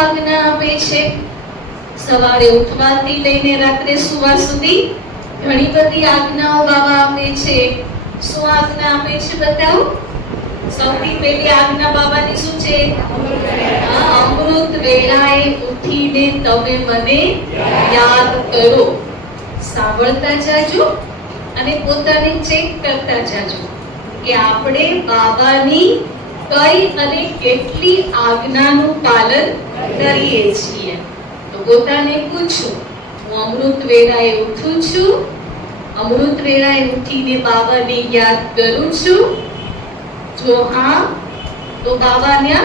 આજ્ઞા આપે છે. સવારે ઉઠવાથી લઈને રાત્રે સુવા સુધી ઘણી બધી આજ્ઞાઓ બાબા આપે છે. શું આજ્ઞા આપે છે બતાવો? સૌથી પહેલી આજ્ઞા બાબાની શું છે? અમૃત વેળાએ ઉઠીને તમે મને યાદ કરો. સાંભળતા જાજો અને પોતાને ચેક કરતા જાજો કે આપણે બાબાની કઈ અને કેટલી આજ્ઞાનું પાલન કરીએ છીએ? તો પોતાને પૂછો, હું અમૃત વેળાએ ઉઠું છું? અમૃત વેળાએ ઉઠીને બાબાને યાદ કરું છું? જો હા, તો બાબાને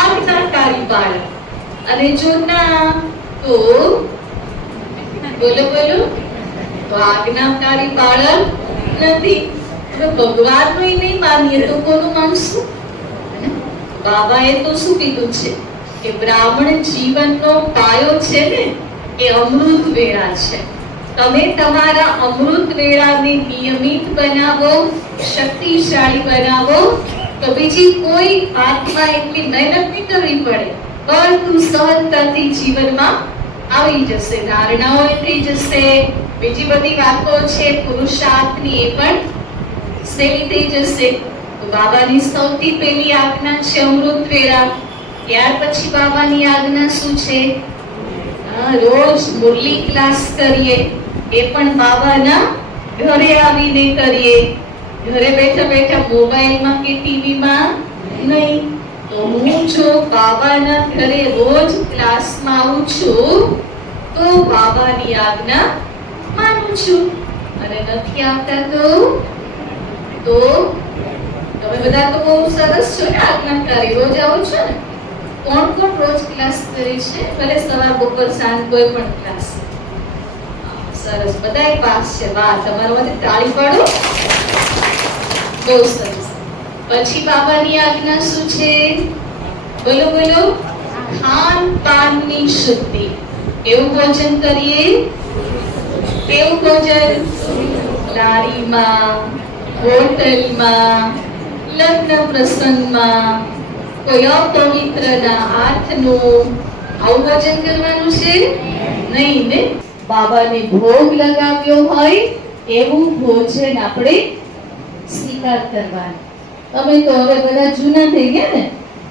આજ્ઞાકારી પાલન અને જો ના, તો બોલો બોલો, તો આજ્ઞાકારી પાલન નથી. ભગવાન નહીં માનીએ તો કોનું માનશું? બાબાએ તો શું કીધું છે? કે બ્રાહ્મણ જીવનનો પાયો છે ને, એ અમૃત વેળા છે. તમે તમારા અમૃત વેળાને નિયમિત બનાવો, શક્તિશાળી બનાવો, તો બીજી કોઈ આત્મા એટલી મહેનત નહીં કરવી પડે. પરંતુ સહજતાથી જીવનમાં આવી જશે, ધારણાઓ થઈ જશે. બીજી બધી વાતો છે, પુરુષાર્થની એ પણ સેવી થઈ જશે. બાબાની સૌથી પહેલી આજ્ઞા છે અમૃત વેળા. ત્યાર પછી બાબાની આજ્ઞા શું છે? રોજ મુરલી ક્લાસ કરીએ. એ પણ બાબાના ઘરે આવીને કરીએ. ઘરે બેઠા બેઠા મોબાઈલમાં કે ટીવીમાં નહીં. તો હું જો બાબાના ઘરે રોજ ક્લાસમાં આવું છું, તો બાબાની આજ્ઞા માનું છું. અને નથી આવતા તો? તો તમે બધા તો બહુ સરસ છો ને આજ્ઞાકારી રોજ આવો છો ને? કોણ કોણ રોજ ક્લાસ કરે છે? ભલે સવાર, બપોર, સાંજ, કોઈ પણ ક્લાસ સરસ. બધાય પાસ છે. વાહ, તમારા માટે તાળી પાડો. બહુ સરસ. પછી બાબાની આજ્ઞા શું છે? બોલો બોલો. ખાન પાનની શુદ્ધિ. એવું ભોજન કરીએ? કેવું ભોજન? લારીમાં હોટલમાં. લગ્ન પ્રસંગમાં કોઈ અપવિત્રના હાથનું આયોજન કરવાનું છે? નહીં ને? બાબાને ભોગ લગાવ્યો હોય એવું ભોજન આપણે સ્વીકાર કરવાનું. તમે તો હવે બધા જૂના થઈ ગયા ને?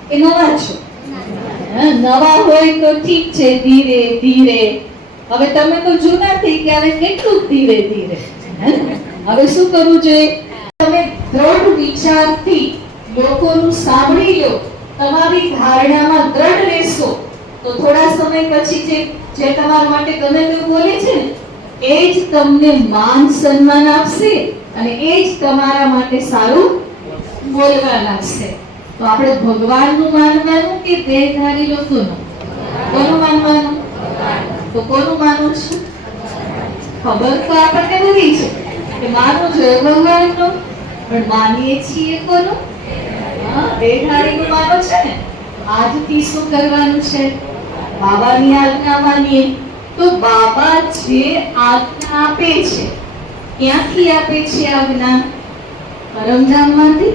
કે નવા છો? નવા હોય તો ઠીક છે, ધીરે ધીરે. હવે તમે તો જૂના થઈ ગયા કેટલું ધીરે ધીરે? હવે શું કરવું જોઈએ? દ્રઢ વિચારથી લોકોનું સાંભળી લો. તમારી ધારણામાં દ્રઢ રહેશો. તો થોડા સમય પછી જે જે તમારા માટે ગમે તેવું બોલે છે ને, એ જ તમને માન સન્માન આપશે અને એ જ તમારા માટે સારું બોલવા લાગશે તો આપણે ભગવાનનું માનવાનું કે દેહધારી લોકોનું? કોનું માનવાનું? તો કોનું માનવું છે? ખબર તો આપણને બધી છે. કે માનવું જોઈએ ભગવાનનું? પણ માનીએ છીએ કોનું? દેહધારીનું માનો છે ને આજથી શું કરવાનું છે. બાબાની આજ્ઞા માનીએ. તો બાબા જે આજ્ઞા આપે છે, ક્યાંથી આપે છે આજ્ઞા? પરમધામમાંથી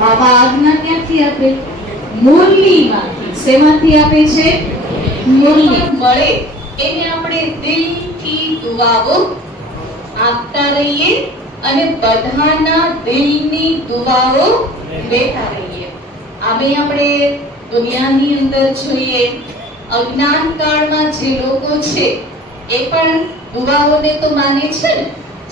બાબા આજ્ઞા ક્યાંથી આપે? મુરલીમાંથી. શેમાંથી આપે છે? મુરલી. મળે એને આપણે દિલથી દુઆઓ આપતા રહીએ. અને બધાના દિલની દુઆઓ લેતા રહીએ. આવે આપણે દુનિયાની અંદર જોઈએ, અજ્ઞાન કાળમાં જે લોકો છે, એ પણ દુઆઓને તો માને છે ને?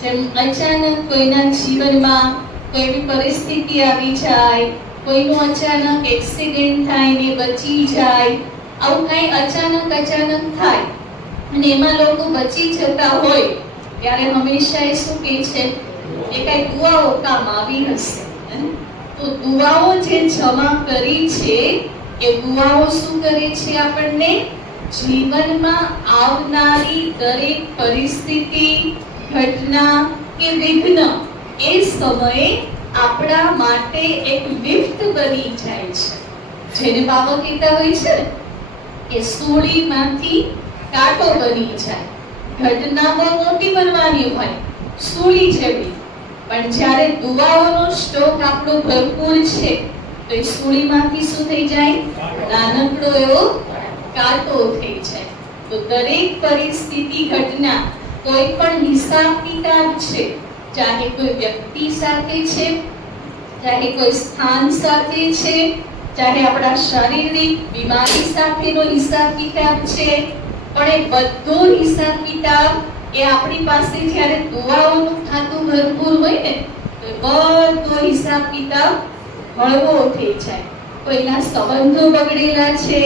જેમ અચાનક કોઈના જીવનમાં કોઈ પરિસ્થિતિ આવી જાય, કોઈનું અચાનક એક્સિડન્ટ થાય ને બચી જાય, આવું કંઈ અચાનક અચાનક થાય, અને એમાં લોકો બચી જતા હોય, ત્યારે હંમેશા એ શું કહે છે? એ કઈ દુઆઓ કામ આવી હશે તો દુઆઓ જે જમા કરી છે, એ દુઆઓ શું કરે છે આપણને? જીવનમાં આવનારી દરેક પરિસ્થિતિ, ઘટના કે વિઘ્ન, એ સમયે આપણા માટે એક લિફ્ટ બની જાય છે. જેને બાબા કહેતા હોય છે કે સૂળીમાંથી કાંટો બની જાય. ઘટના બહુ મોટી બનવાની હોય, સૂળી જેવી. પણ જ્યારે દુવાઓનો સ્ટોક આપણો ભરપૂર છે, તો એ સૂળીમાંથી શું થઈ જાય? નાનકડો એવો કાંટો થઈ જાય. તો દરેક પરિસ્થિતિ ઘટના કોઈ પણ હિસાબ કિતાબ છે, ચાહે કોઈ વ્યક્તિ સાથે છે, ચાહે કોઈ સ્થાન સાથે છે, ચાહે આપણા શારીરિક બીમારી સાથેનો હિસાબ કિતાબ છે, પણ એ બધો હિસાબ કિતાબ એ આપણી પાસે જ્યારે દુવાઓનું ખાતું ભરપૂર હોય ને, તો બધો હિસાબ કિતાબ હળવો થઈ જાય. કોઈના સંબંધો બગડેલા છે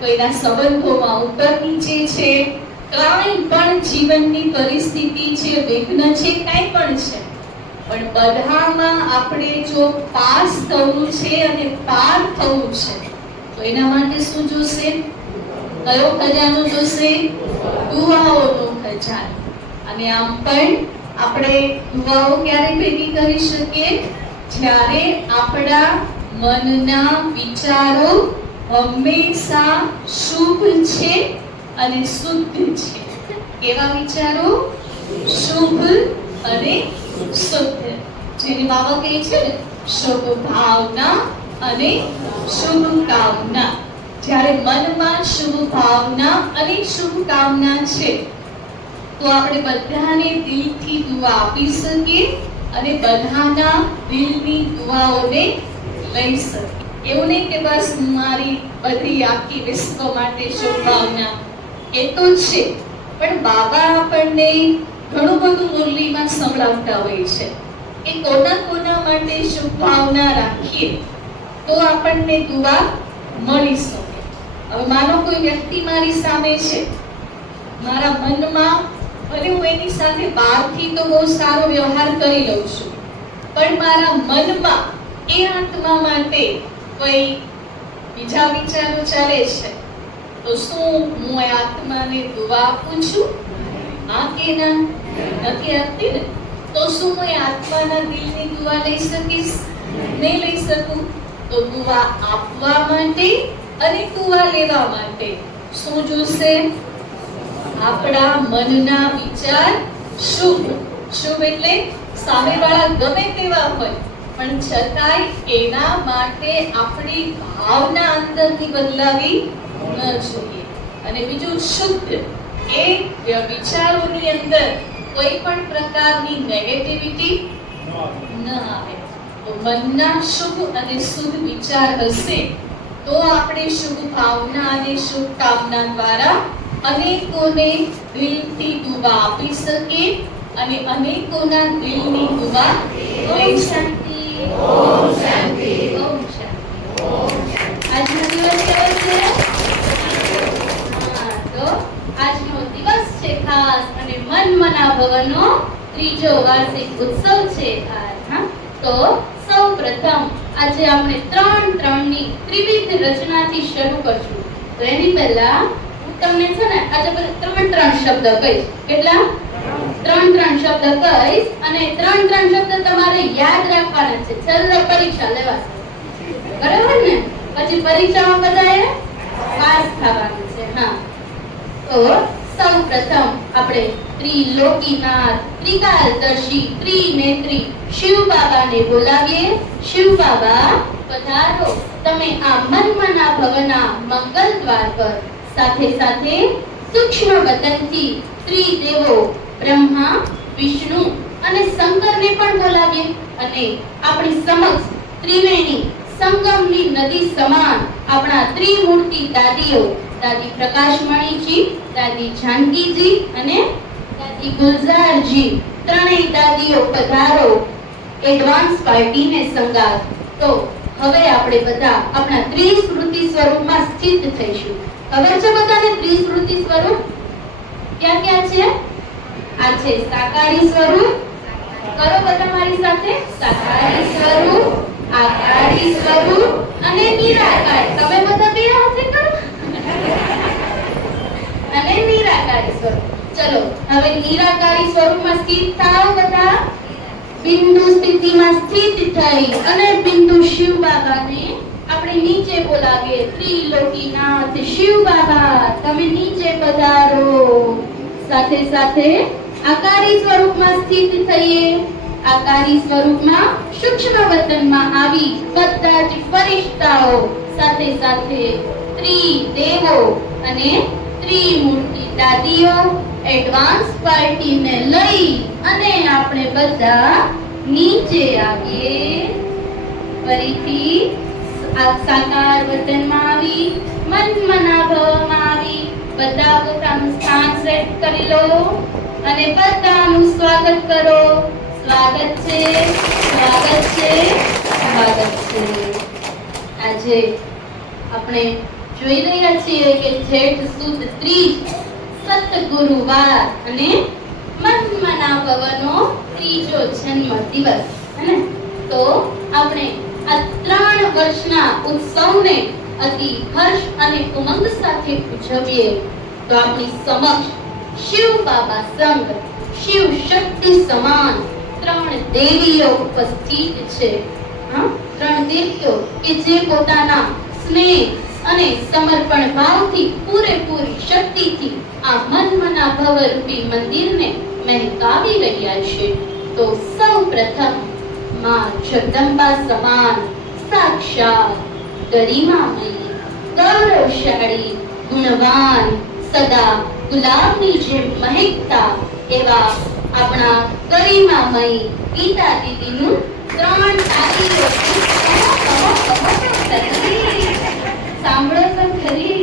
કોઈના સંબંધોમાં ઉપર નીચે છે. કાંઈ પણ જીવનની પરિસ્થિતિ છે, વિઘ્ન છે, કાંઈ પણ છે. પણ બધામાં આપણે જો પાસ થવું છે અને પાર થવું છે, તો એના માટે શું જોશે? કયો ખજાનો જોશે? દુઆઓનો ખજાનો. અને આમ પણ આપણે દુઆઓ ક્યારે ભેગી કરી શકીએ? જ્યારે આપણા મનના વિચારો હંમેશા શુભ છે અને શુદ્ધ છે. કેવા વિચારો? શુભ અને શુદ્ધ. જેને બાબત કહે છે ને શુભ ભાવના અને શુભ કામના. જ્યારે મનમાં શુભ ભાવના અને શુભ કામના છે તો આપણે બધાને દિલથી દુઆ આપી શકીએ અને બધાના દિલની દુઆઓને લઈ શકીએ. એવું નહીં કે બસ મારી બધી આખી વિશ્વ માટે શુભભાવના એ તો છે, પણ બાબા આપણને ઘણું બધું મુરલીમાં સંભળાવતા હોય છે કે કોના કોના માટે શુભભાવના રાખીએ તો આપણને દુઆ મળી શકે. હવે માનો કોઈ વ્યક્તિ મારી સામે છે, મારા મનમાં ભલે હું એની સાથે બહારથી તો બહુ સારો વ્યવહાર કરી લઉં છું. પણ મારા મનમાં એ આત્મા માટે કોઈ બીજા વિચારો ચાલે છે? તો શું હું આત્માને દુઆ આપું છું? હા કે ના? નથી આપતી ને? તો શું હું એ આત્માના દિલની દુઆ લઈ શકીશ? નહીં લઈ શકું? તો દુઆ આપવા માટે અને દુઆ લેવા માટે શું જોશે? આપણા મનના વિચાર શુભ. શુભ એટલે સામેવાળા ગમે તેવા હોય, પણ છતાંય એના માટે આપણી ભાવના અંદરથી બદલાવી ન જોઈએ. અને બીજું શુદ્ધ, એ વિચારોની અંદર કોઈ પણ પ્રકારની નેગેટિવિટી ન આવે. તો મનના શુભ અને શુદ્ધ વિચાર હશે, તો આપણે શુભ ભાવના અને શુભ કામના દ્વારા અનેકોને દિલથી દુવા આપી શકે અને અનેકોના દિલની દુવા લઈ ઓમ શાંતિ. ઓમ શાંતિ. આજનો દિવસ કેવો છે? તો આજનો દિવસ છે ખાસ અને મન મના ત્રીજો વાર્ષિક ઉત્સવ છે હા. તો સૌ પ્રથમ આજે આપણે ત્રણ ત્રણની ત્રિવિધ રચનાથી શરૂ કરશું. તો એની પહેલા હું તમને છે ને આજે ત્રણ ત્રણ શબ્દ કહીશ. કેટલા? ત્રણ ત્રણ શબ્દ કહીશ અને ત્રણ ત્રણ શબ્દ તમારે યાદ રાખવાના છે. છેલ્લે પરીક્ષા લેવાશે બરાબર ને? પછી પરીક્ષામાં બધાએ પાસ થવાનું છે. હા. તો સૌ પ્રથમ આપણે ત્રિલોકીનાથ, ત્રિકાલદર્શી, ત્રિનેત્રી શિવ બાબાને બોલાવીએ. શિવ બાબા પધારો. તમે આ મનમના ભવના મંગલ દ્વાર પર સાથે સાથે સૂક્ષ્મ વતનથી ત્રિદેવો, બ્રહ્મા, વિષ્ણુ અને શંકરને પણ બોલાવીએ અને આપણી સમક્ષ ત્રિવેણી સંગમની નદી સમાન આપણા ત્રિમૂર્તિ દાદીઓ, દાદી પ્રકાશમણીજી, દાદી જાનકીજી અને દાદી ગુલઝારજી, ત્રણેય દાદીઓ પધારો એડવાન્સ પાર્ટીને સંગાત તો હવે આપણે બધા આપણા ત્રિસ્મૃતિ સ્વરૂપમાં સ્થિત થઈશું. ખબર છે બધાને ત્રિસ્મૃતિ સ્વરૂપ ક્યાં ક્યાં છે? આ છે સાકારી સ્વરૂપ. કરો બધા મારી સાથે. સાકારી સ્વરૂપ આકારી સ્વરૂપ અને નિરાકાર. તમે બધા બે હાથે અને નિરાકારી સ્વરૂપ. ચલો, હવે નિરાકારી સ્વરૂપમાં સ્થિત થાઓ બધા. બિંદુ સ્થિતિમાં સ્થિત થઈ અને બિંદુ શિવ બાબાને આપણે નીચે બોલાવીએ. ત્રિલોકીનાથ શિવ બાબા તમે નીચે પધારો. સાથે સાથે આકારી સ્વરૂપમાં સ્થિત થઈએ. આકારી સ્વરૂપમાં સૂક્ષ્મ વતનમાં આવી બધા જ ફરિશ્તાઓ સાથે સાથે ત્રિદેવો અને ત્રિમૂર્તિ દાદીઓ એડવાન્સ પાર્ટીને લઈ અને આપણે બધા નીચે આવીએ. ફરીથી સાકાર વતનમાં આવી, મન મનાભવમાં આવી બધા પોતાનું સ્થાન સેટ કરી લો અને બધાનું સ્વાગત કરો. સ્વાગત છે સ્વાગત છે સ્વાગત છે. આજે આપણે જોઈ રહ્યા છીએ કે જેઠ સુદ ત્રીજ સત ગુરુવાર અને મન મનાભવનો ત્રીજો જન્મ દિવસ, હે તો આપણે ત્રણ વર્ષના ઉત્સવને અતિ હર્ષ અને ઉમંગ સાથે ઉજવીએ તો આપણી સમક્ષ શિવ બાબા સંગ શિવ શક્તિ સમાન ત્રણ દેવીઓ ઉપસ્થિત છે? ત્રણ દેવીઓ કે જે પોતાના સ્નેહ અને સમર્પણ ભાવથી પૂરેપૂરી શક્તિથી આ મનમના ભવરૂપી મંદિરને મહેકાવી રહ્યા છે તો સૌ પ્રથમ માં જગદંબા સમાન સાક્ષાત ગરિમામયી ગૌરવશાળી ગુણવાન સદા ગુલાબની જેમ મહેકતા એવા આપણા ગરિમામયી ગીતા દીદીનું ત્રણ કહો સાંભળો તો ખરી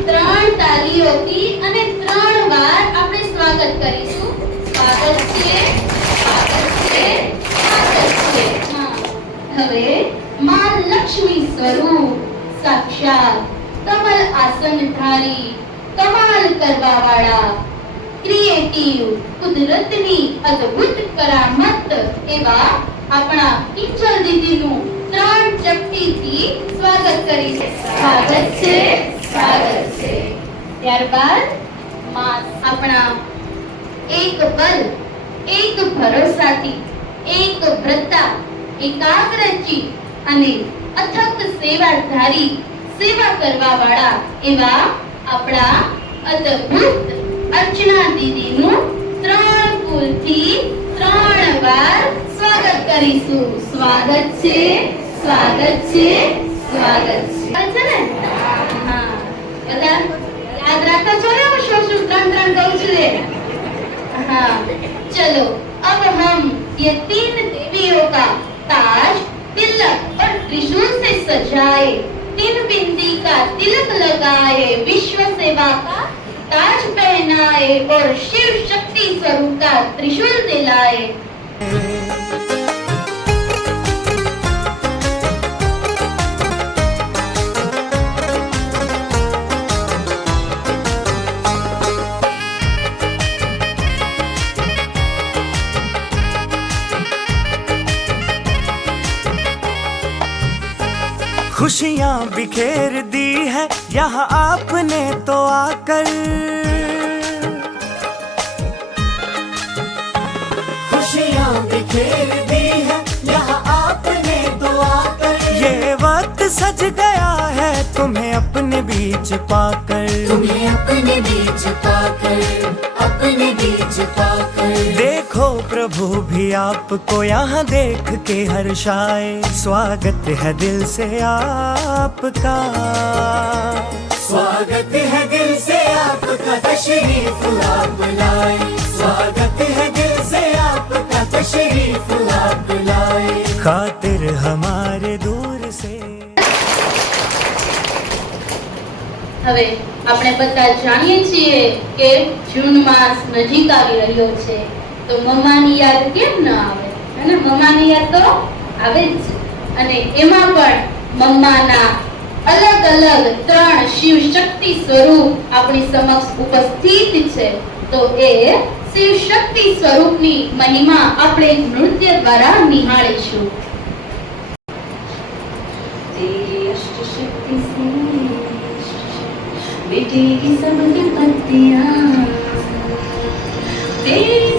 ત્રણ તાલીઓથી અને ત્રણ વાર આપણે સ્વાગત કરીશું સ્વાગત છે સ્વાગત છે. હવે માં લક્ષ્મી સ્વરૂપ સાક્ષાત કમલ આસન ધારી કમાલ કરવા વાળા ક્રિએટિવ કુદરતની અદ્ભુત કરામત એવા આપણા કિંજલ દીદીનું ત્રણ ચપટીથી સ્વાગત કરી સ્વાગત છે સ્વાગત છે. ત્યારબાદમાં આપણા એક બલ, એક ભરોસાથી એક વ્રતા એકાગ્રચિત અને અથક સેવાધારી સેવા કરવા વાળા એવા આપણા અદ્ભુત અર્ચના દીદીનું ત્રણ કુલથી ત્રણ વાર સ્વાગત કરીશું. સ્વાગત છે સ્વાગત છે સ્વાગત છે. છે ને? હા. બધા યાદ રાખતા છો ને? હું શું શું ત્રણ ત્રણ કહું છું હા. ચલો અબ હમ ये तीन देवियों का ताज, तिलक और त्रिशूल से सजाए, तीन बिंदी का तिलक लगाए, विश्व सेवा का ताज पहनाए और शिव शक्ति स्वरूप का त्रिशूल दिलाए। खुशियाँ बिखेर दी है, यहाँ आपने तो आकर। खुशियाँ बिखेर दी है, यहाँ आपने तो आकर। ये वक्त सज गया है, तुम्हें अपने बीच पाकर। तुम्हें अपने बीच पाकर, अपने बीच पाकर। देखो प्रभु भी आपको यहाँ देख के हर्षाए स्वागत है दिल से आपका स्वागत है दिल से आपका तशरीफ आप लाए स्वागत है दिल से आपका तशरीफ आप लाए खातिर हमारे दूर से હવે આપણે બધા જાણીએ છીએ કે જૂન માસ નજીક આવી રહ્યો છે તો મમ્માની યાદ કેમ ન આવે? અને મમ્માની યાદ તો આવે જ અને એમાં પણ મમ્માના અલગ અલગ ત્રણ શિવ શક્તિ સ્વરૂપ આપણી સમક્ષ ઉપસ્થિત છે. તો એ શિવ શક્તિ સ્વરૂપની મહિમા આપણે નૃત્ય દ્વારા નિહાળીશું. બેટેગી સબદ પત્તિયા. તેરી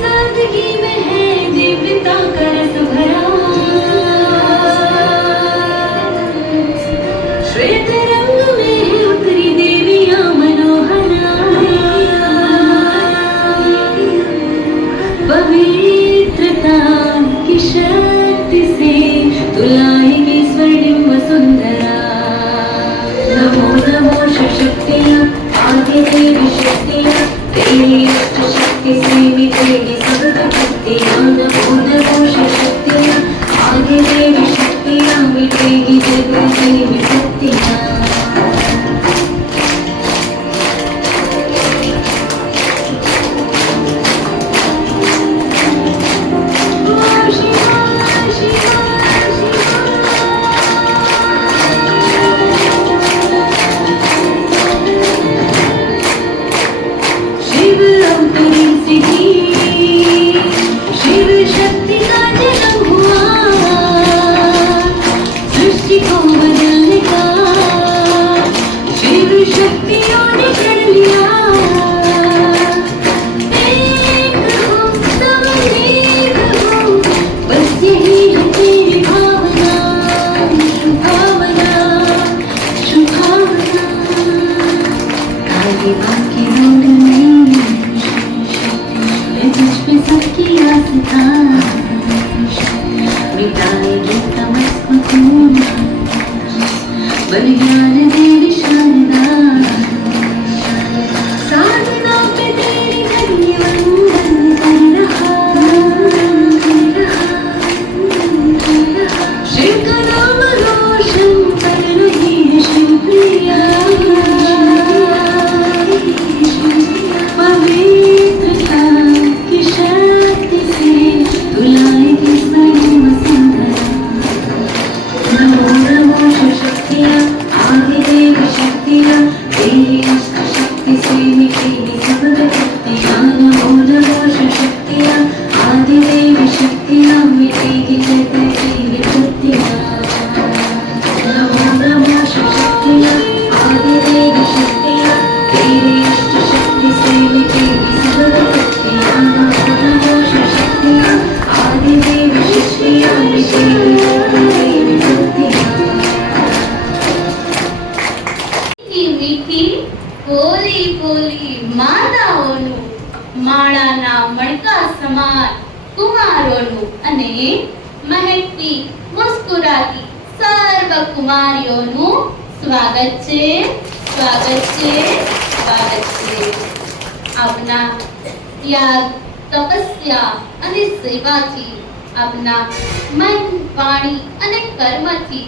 शक्तियाँ आगे तेरी शक्तियाँ तेरी अष्ट शक्ति से मिटेगी सब এই অন্নপূর্ণা বসে সত্যি না আগে But again. થકી સર્વ કુમારીઓનું સ્વાગત છે સ્વાગત છે સ્વાગત છે. આપના ત્યાગ, તપસ્યા અને સેવાથી, આપના મન, વાણી અને કર્મથી,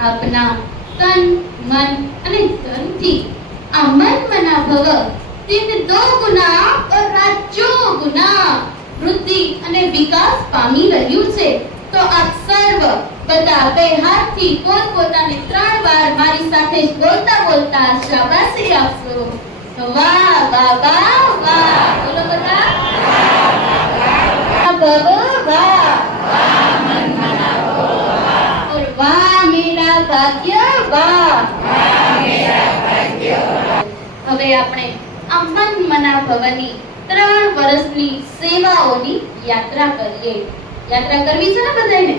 આપના તન, મન અને ધનથી, આ મન મના ભવ તિન દો ગુના ઓર રાજ્યો ગુના વૃદ્ધિ અને વિકાસ પામી રહ્યું છે. તો આપ સર્વ બધા બે હાથથી પોત પોતાને ત્રણ વાર મારી સાથે બોલતા બોલતા શાબાશી આપશો. વાહ બાબા વાહ બોલો બધા. બાબા વાહ મેરા ભાગ્ય, વાહ. હવે આપણે અમન મના ભવની ત્રણ વર્ષની સેવાઓની યાત્રા કરીએ. યાત્રા કરવી છે ને બધાને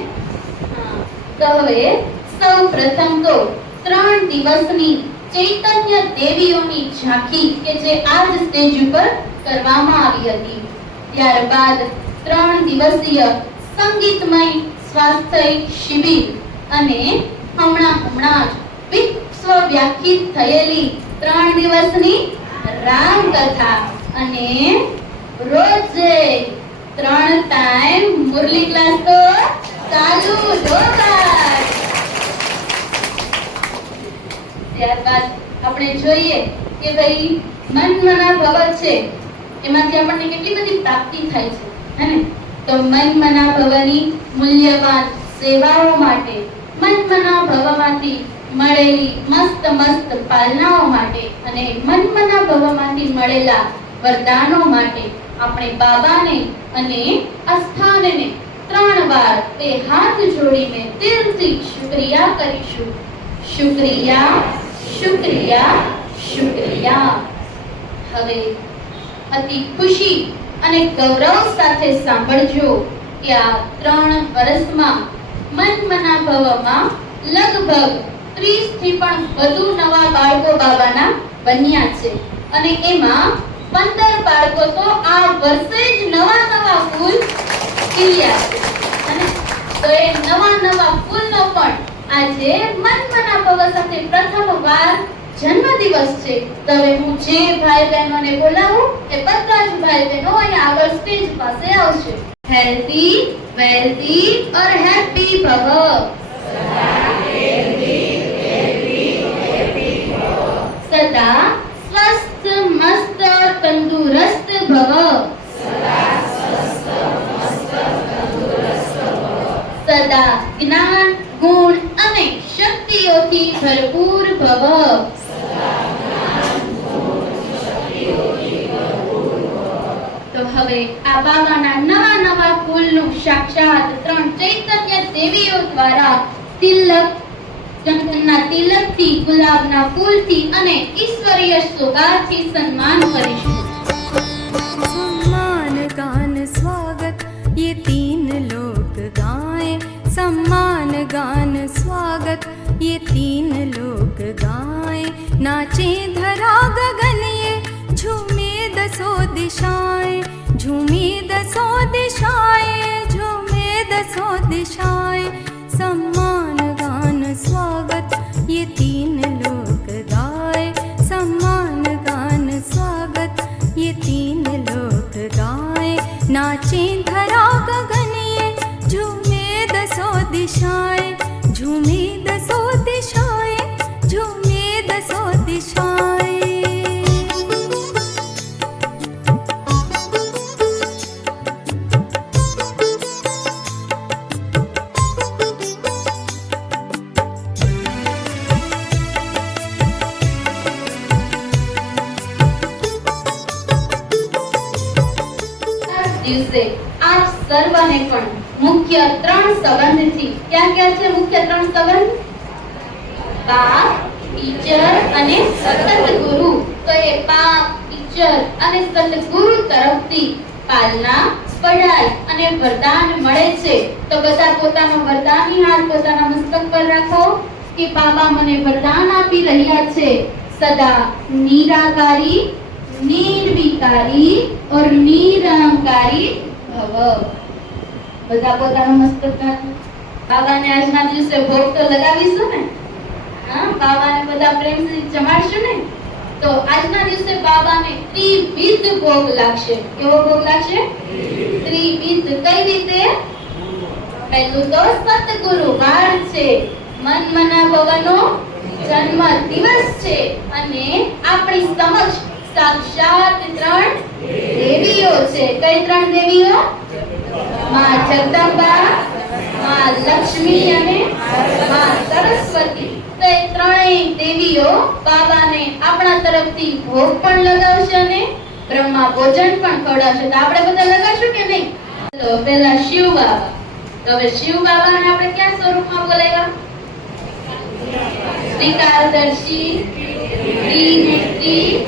હા સૌ પ્રથમ તો ત્રણ દિવસની ચૈતન્ય દેવીઓની ઝાંખી કે જે આ જ સ્ટેજ ઉપર કરવામાં આવી હતી. ત્યારબાદ ત્રણ દિવસીય સંગીતમય સ્વાસ્થ્ય શિબિર અને હમણાં હમણાં જ વિશ્વ વ્યાખ્યિત થયેલી ત્રણ દિવસની રામકથા અને રોજે ત્રણ ટાઈમ મુરલી ક્લાસ તો આપણે જોઈએ કે ભાઈ મન મના ભવ છે. એમાંથી આપણને કેટલી બધી પ્રાપ્તિ થાય છે, હે ને? તો મન મના ભવની મૂલ્યવાન સેવાઓ માટે મન મના ભવમાંથી મળેલી મસ્ત મસ્ત પાલનાઓ માટે અને મન મના ભવમાંથી મળેલા વરદાનો માટે આપણે બાબાને અને અસ્થાનને ત્રણ વાર બે હાથ જોડીને દિલથી શુક્રિયા કરીશું. શુક્રિયા શુક્રિયા શુક્રિયા. હવે અતિ ખુશી અને ગૌરવ સાથે સાંભળજો કે આ ત્રણ વર્ષમાં મન મનાભવમાં લગભગ 30 થી પણ વધુ નવા બાળકો બાબાના બન્યા છે. અને એમાં પંદર બાળકો તો આ વર્ષે જ નવા નવા ફૂલ ખીલ્યા તો એ નવા નવા ફૂલનો પણ આજે મનમના ભગવા સાથે પ્રથમ વાર જન્મદિવસ છે. તમે હું જે ભાઈ બહેનોને બોલાવું તે બધા જ ભાઈ બહેનો અહીંયા આગળ સ્ટેજ પાસે આવશે. હેલ્ધી વેલ્ધી ઓર હેપી ભવ. સદા જ્ઞાન ગુણ અને શક્તિઓથી ભરપૂર ભવ હવે આ બાબાના નવા નવા કુલનું સાક્ષાત ત્રણ ચૈતન્ય દેવીઓ દ્વારા તિલક ચંદનના તિલકથી ગુલાબના ફૂલથી અને ઈશ્વરીય સોગાદથી સન્માન કરીશું. नाचे धरा गगन ये झूमे दसो दिशाएं झूमे दसो दिशाएं झूमे दसो दिशाएं। सम्मान गान स्वागत ये तीन लोक गाए। सम्मान गान स्वागत ये तीन लोक गाए। नाचे धरा गगन ये झूमे दसो दिशाएं झूमे दसो दिशाएं મુખ્ય ત્રણ સંબંધથી ક્યાં ક્યાં છે મુખ્ય ત્રણ સંબંધ? બાપ, ટીચર અને સતગુરુ તો એ બાપ, ટીચર અને સતગુરુ તરફથી પાલના પડાય અને વરદાન મળે છે. તો બધા પોતાનો વરદાનની હાથ પોતાના મસ્તક પર રાખો કે બાબા મને વરદાન આપી રહ્યા છે. સદા નિરાકારી, નિર્વિકારી ઓર નિરહંકારી ભવ. બધા પોતાનો મસ્તક રાખો. બાબાને આજના દિવસે ભોગ તો લગાવીશું ને? હા, બાબાને બધા પ્રેમથી જમાડશું ને? તો આજના દિવસે બાબાને ત્રિવિધ ભોગ લાગશે. કેવો ભોગ લાગશે? ત્રિવિધ. કઈ રીતે? પહેલું તો સતગુરુ વાર છે. મન મના ભવનો જન્મ દિવસ છે. અને આપણી સમક્ષ સાક્ષાત ત્રણ દેવીઓ છે. કઈ ત્રણ દેવીઓ? માં જગદંબા, માં લક્ષ્મી અને માં સરસ્વતી. તો એ ત્રણેય દેવીઓ બાબાને આપણા તરફથી ભોગ પણ લગાવશે અને બ્રહ્મા ભોજન પણ ખવડાવશે. તો આપણે બધા લગાવશું કે નહીં? તો પહેલા શિવ બાબા. તો હવે શિવ બાબાને આપણે ક્યાં સ્વરૂપમાં બોલાવ્યા? ત્રિકાળદર્શી ત્રિનેત્રી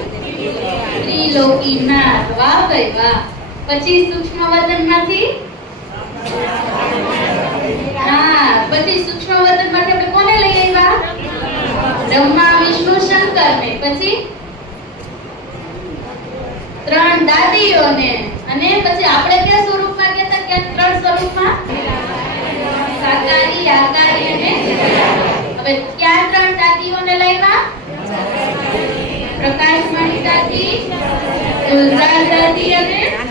ત્રિલોકીનાથ વાહ ભાઈ વાહ. પછી સૂક્ષ્મ વદનમાંથી હા, પછી સૂક્ષ્મ વદનમાંથી આપણે કોને લઈ આવ્યા? બ્રહ્મા, વિષ્ણુ શંકર ને પછી? ત્રણ દાદીઓને. અને પછી આપણે કયા સ્વરૂપમાં ગયા હતા? ક્યાં? ત્રણ સ્વરૂપમાં? સાકારી, આકારી અને હવે ક્યાં ત્રણ દાદીઓને લાવ્યા પ્રકાશમણી દાદી, તુલસા દાદી અને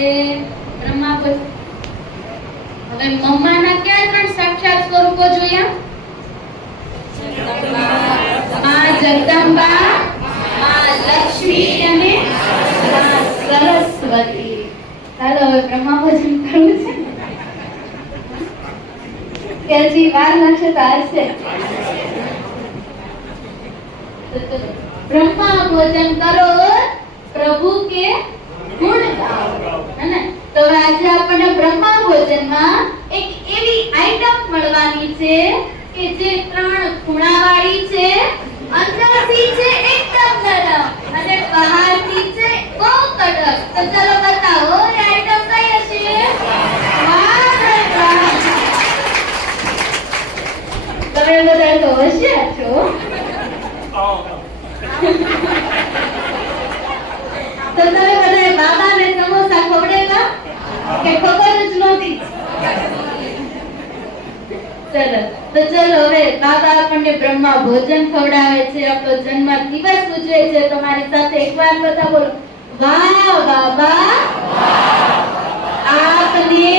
હવે બ્રહ્મા હવે મમ્માના ક્યાં ત્રણ સાક્ષાત સ્વરૂપો જોયા? મા જગદંબા મા લક્ષ્મી અને સરસ્વતી. ચાલો હવે બ્રહ્મા ભજન કરવું છે. હજી વાર લાગશે તો આવશે. બ્રહ્મા ભોજન કરો, પ્રભુ કે ગુણ ગાઓ. હે તો આજે આપણને બ્રહ્મા ભોજનમાં એક એવી આઈટમ મળવાની છે કે જે ત્રણ ખૂણાવાળી છે, અંદરથી છે એકદમ નરમ અને બહારથી છે બહુ કડક. તો ચલો બતાવો, એ આઈટમ કઈ હશે. તમે બધા તો હોશિયાર છો. તો તમે બધાએ બાબાને સમોસા ખવડેલા કે ખબર જ નહોતી? ચલો, તો ચલો હવે બાબા આપણને બ્રહ્મા ભોજન ખવડાવે છે, આપણો જન્મ દિવસ ઉજવે છે. તમારી સાથે એકવાર બધા બોલો, વાહ, બાબા! આપને